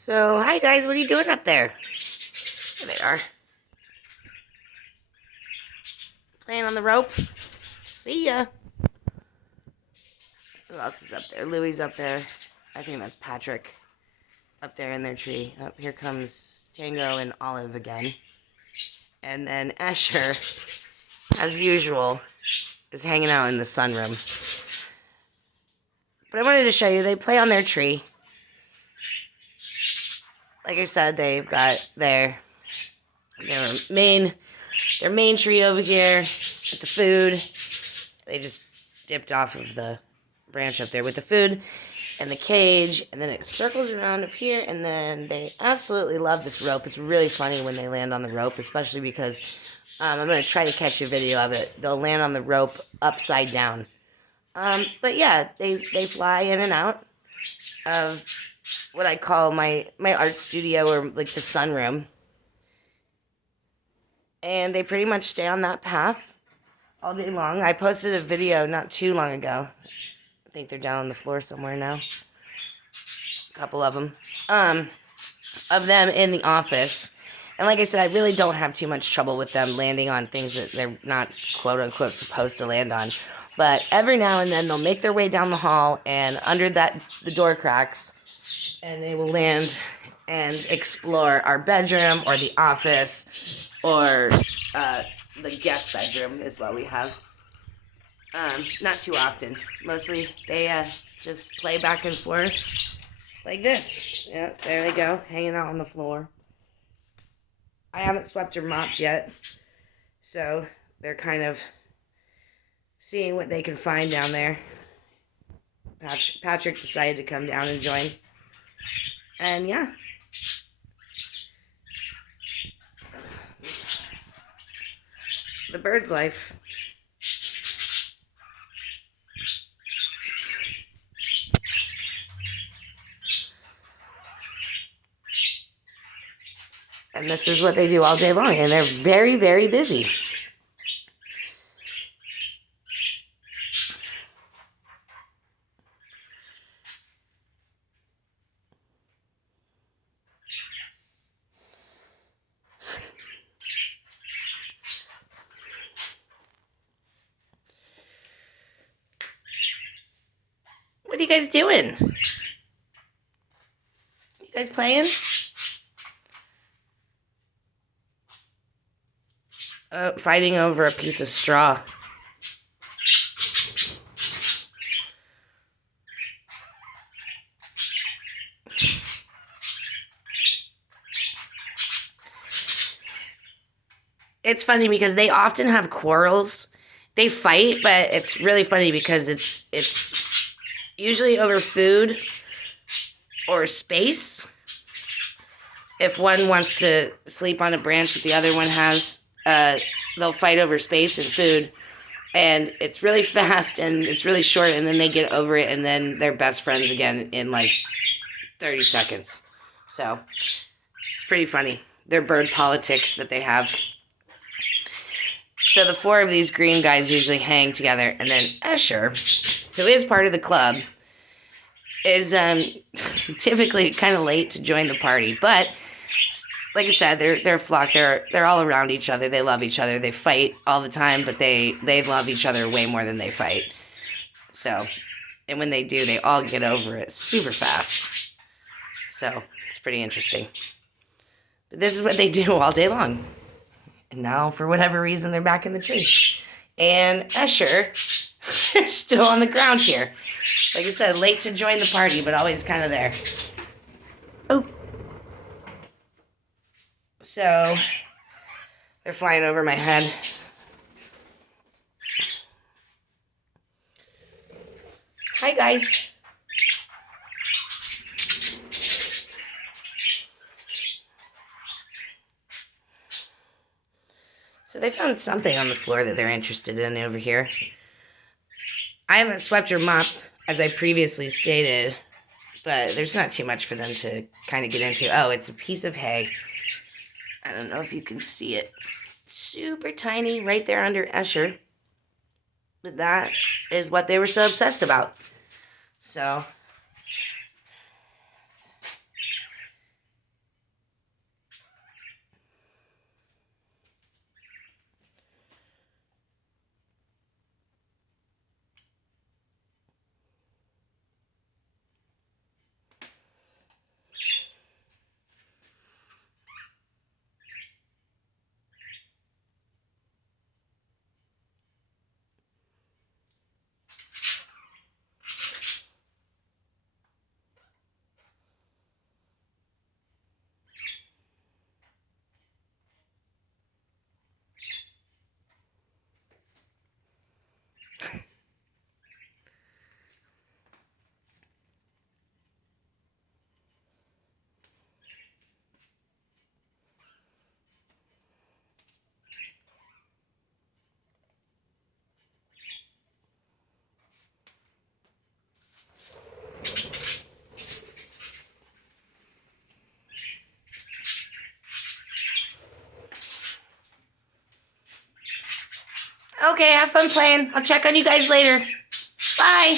So, hi guys, what are you doing up there? There they are. Playing on the rope. See ya. Who else is up there? Louie's up there. I think that's Patrick. Up there in their tree. Up here comes Tango and Olive again. And then Escher, as usual, is hanging out in the sunroom. But I wanted to show you, they play on their tree. Like I said, they've got their main tree over here with the food. They just dipped off of the branch up there with the food and the cage, and then it circles around up here, and then they absolutely love this rope. It's really funny when they land on the rope, especially because I'm going to try to catch a video of it. They'll land on the rope upside down. But yeah, they fly in and out of what I call my art studio, or like the sunroom. And they pretty much stay on that path all day long. I posted a video not too long ago. I think they're down on the floor somewhere now. A couple of them. Of them in the office. And like I said, I really don't have too much trouble with them landing on things that they're not quote-unquote supposed to land on. But every now and then they'll make their way down the hall and under the door cracks, and they will land and explore our bedroom or the office or the guest bedroom is what we have. Not too often. Mostly they just play back and forth like this. Yeah, there they go, hanging out on the floor. I haven't swept or mopped yet, so they're kind of seeing what they can find down there. Patrick decided to come down and join. And yeah. The bird's life. And this is what they do all day long, and they're very, very busy. What are you guys doing? You guys playing? Fighting over a piece of straw. It's funny because they often have quarrels. They fight, but it's really funny because it's usually over food or space. If one wants to sleep on a branch that the other one has, they'll fight over space and food. And it's really fast and it's really short, and then they get over it, and then they're best friends again in like 30 seconds. So it's pretty funny. Their bird politics that they have. So the four of these green guys usually hang together, and then Escher, who is part of the club, is typically kind of late to join the party. But like I said, they're a flock. They're all around each other. They love each other. They fight all the time, but they love each other way more than they fight. So, and when they do, they all get over it super fast. So it's pretty interesting. But this is what they do all day long. And now, for whatever reason, they're back in the tree. And Escher is still on the ground here. Like I said, late to join the party, but always kind of there. Oh. So, they're flying over my head. Hi, guys. So they found something on the floor that they're interested in over here. I haven't swept or mopped, as I previously stated, but there's not too much for them to kind of get into. Oh, it's a piece of hay. I don't know if you can see it. Super tiny right there under Escher. But that is what they were so obsessed about. So Okay, have fun playing. I'll check on you guys later. Bye.